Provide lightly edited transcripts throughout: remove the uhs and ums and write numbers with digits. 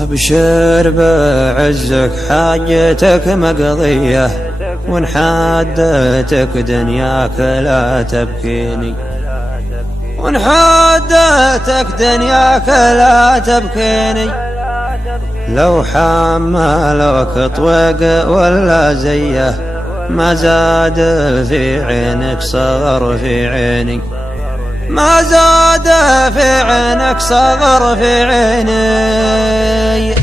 أبشر بعزك حاجتك مقضية، وإن حادتك دنياك لا تبكيني، وإن حادتك دنياك لا تبكيني. لو حملك طوق ولا زيه ما زاد في عينك صغر في عيني، ما زاد في عينك صغر في عيني.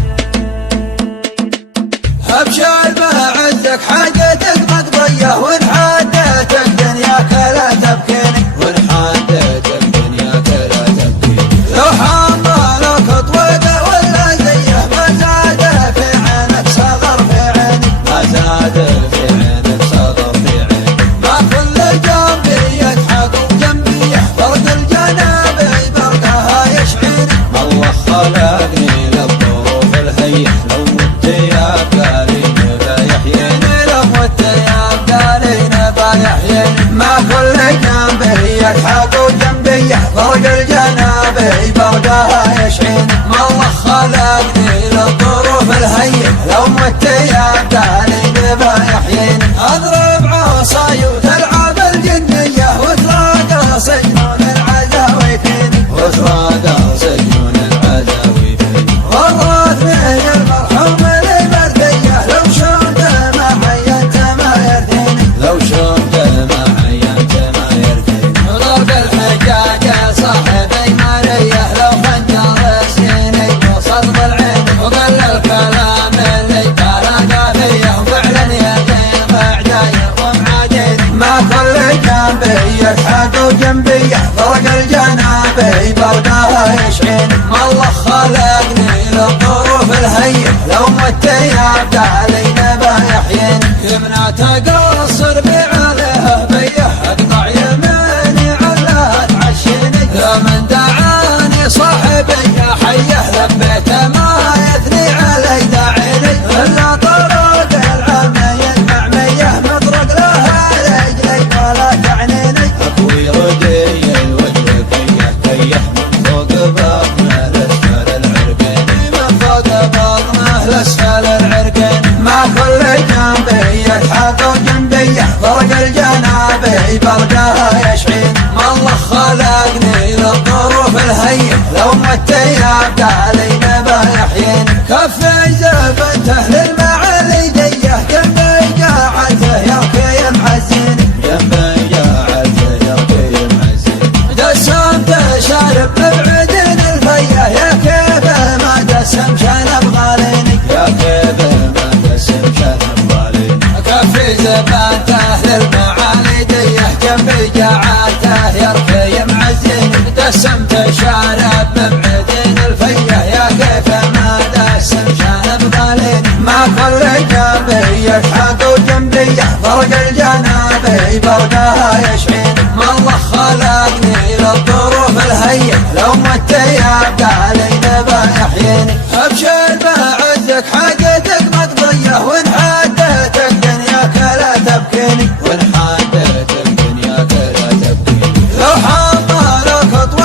أبشر بعزك حاجتك مقضية، وإن حادتك دنياك لا تبكيني، وإن حادتك دنياك لا تبكيني. لو حملك طوق ولا زيه ما زاد في عينك صغر في عيني، ما زاد في عينك صغر في عيني. ما كل جنبي يضحك وجنبي يحفظ الجنابي برقها يشعرني. الله خلقني للظروف الهيئة، لو مت يا قالين بيحييني، لو مت يا قالين بيحييني. ما كل جنبي يضحك وجنبي يحفظ الجنابي برقها يشعرني. ما الله خلقني للظروف الهيئة، لو مت يا قالين بيحييني. اضرب عصاي وتلعب الجنية وتراقى سجنون العزاوي فيني، وتراقى سجنون العزاوي فيني. ورث من المرحوم المرثية، لو شمت ما عينت ما يرثيني، لو شمت ما عينت ما يرثيني. ضرب الحجاج صاحب ايمانية، لو خنجر سيني وصدق العين، وقل الكلام اللي تلاقى فيه وفعلا يقين بعدايا ومعادين. ما كل جنبي يضحك وجنبي يحفرق الجنابي برقاها يشعين. ما الله خلقني للظروف الهيئة، لو مت يا قالين بيحيين. يمنى تقصر بعليها بيه اقطع يميني علها تعشيني. لمن دعاني صاحبي يا حيه لبيت ما يثني علي داعيني. الا طرق العمي المعميه مطرق لها رجلي ولا تعنيني. اكوي ردي الوجه كيه كيه من فوق بطنه لاسفل العرقين، من فوق بطنه لاسفل العرقين. ما كل جنبي يضحك وجنبي يحفرق الجنابي برقاها يشعين. ما الله خلقني للظروف الهيئة، لو مت يا قالين بيحيين. كفي زبنته للمعالي ديه، جنبي قاعته يركي معزيني، جنبي جاعته يركي معزين. دسمته شارب مبعدين الفيه، يا كيف ما دسم شنب غاليني، يا كيف ما دسم شنب غاليني. كفي زبنته للمعالي ديه، جنبي قاعته يركي معزيني. دسمت شارب مبعدين الفيه، يا كيف ما دسم شنب غاليني. ما كل جنبي يضحك وجنبي يحفرق الجنابي برقاها يشعين. ما الله خلقني للظروف الهيئة، لو مت يا قالين بيحييني. ابشر بعزك حاجتك مقضية، وإن حادتك دنياك لا تبكيني، وإن حادتك دنياك لا تبكيني. لو حملك طوق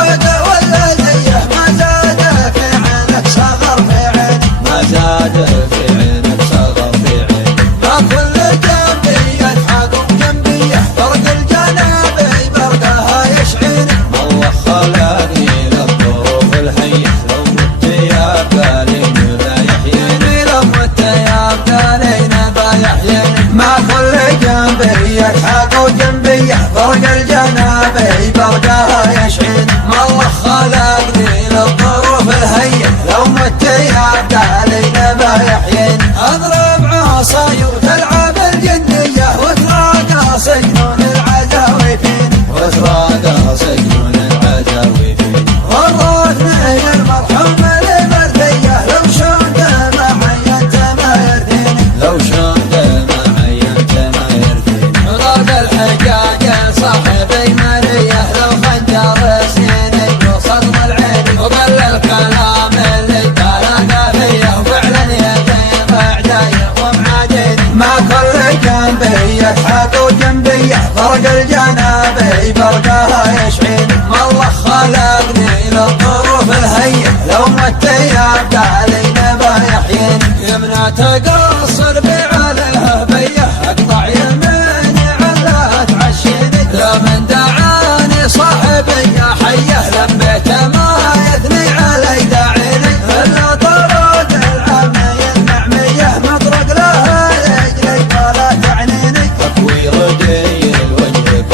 ولا زيه ما زاد في عينك صغر في عيني، ما زاد في عينك صغر في عيني. ما كل جنبي يضحك وجنبي يحفرق الجنابي برقاها يشعيني. الله خلقني للظروف الهيئة، لو مت يا قالين بيحييني. لو مت يا قالين بيحييني. ما كل جنبي يضحك وجنبي يحفرق الجنابي برقاها يشعيني. ما الله خلقني للظروف الهيئة، لو مت يا قالين بيحييني. اضرب عصاي وتلعب الجنية وتراقى سجنون العزاوي فيني، وتراقى سجنون العزاوي فيني. ورث من المرحوم المرثية، لو شمت ما عينت ما يرثيني، لو شمت ما عينت ما يرثيني. ضرب الحجاج صاحب ايمانية، جنابي يا حيه لميت ما يثني علي داعيني الا طرود العمي النعميه مطرق لها رجلي ولا تعنيني اكوي ردي الوجه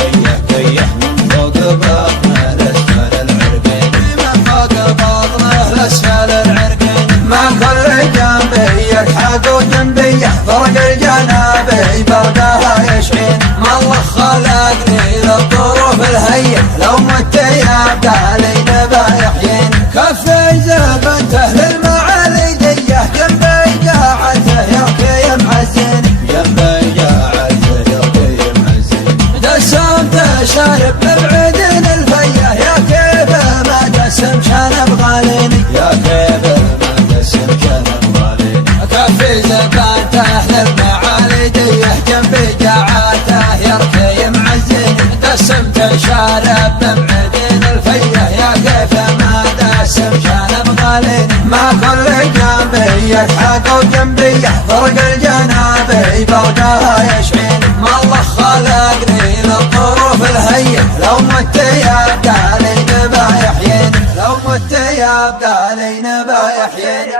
كيه من فوق بطنه لاسفل العرقين من فوق بطنه لاسفل العرقين ما كل جنبي يلحق وجنبي فرق الجنابي بردها يشحين ما الله خلقني للظروف الهيئ لو مت يا بدالي نبا يحيين كفي زبنته للمعالي ديه جنبي قاعته يركي معزيني جنبي جاعته يرقي معزين دسمته شارب ببعدين الفيه يا كيف ما دسم شنب غاليني يا كيف ما دسم شنب غالين كفي زبنته للمعالي ديه جنبي قاعته يركي معزيني دسمته شارب ببعدين الفيه يا كيف ما دسم شنب غاليني ما كل جنبي يلحق وجنبي فرق الجنابي برقها يشعين ما الله خلقني للظروف الهيئ لو مت يا بدالي نبا يحيين لو مت يا بدالي نبا يحيين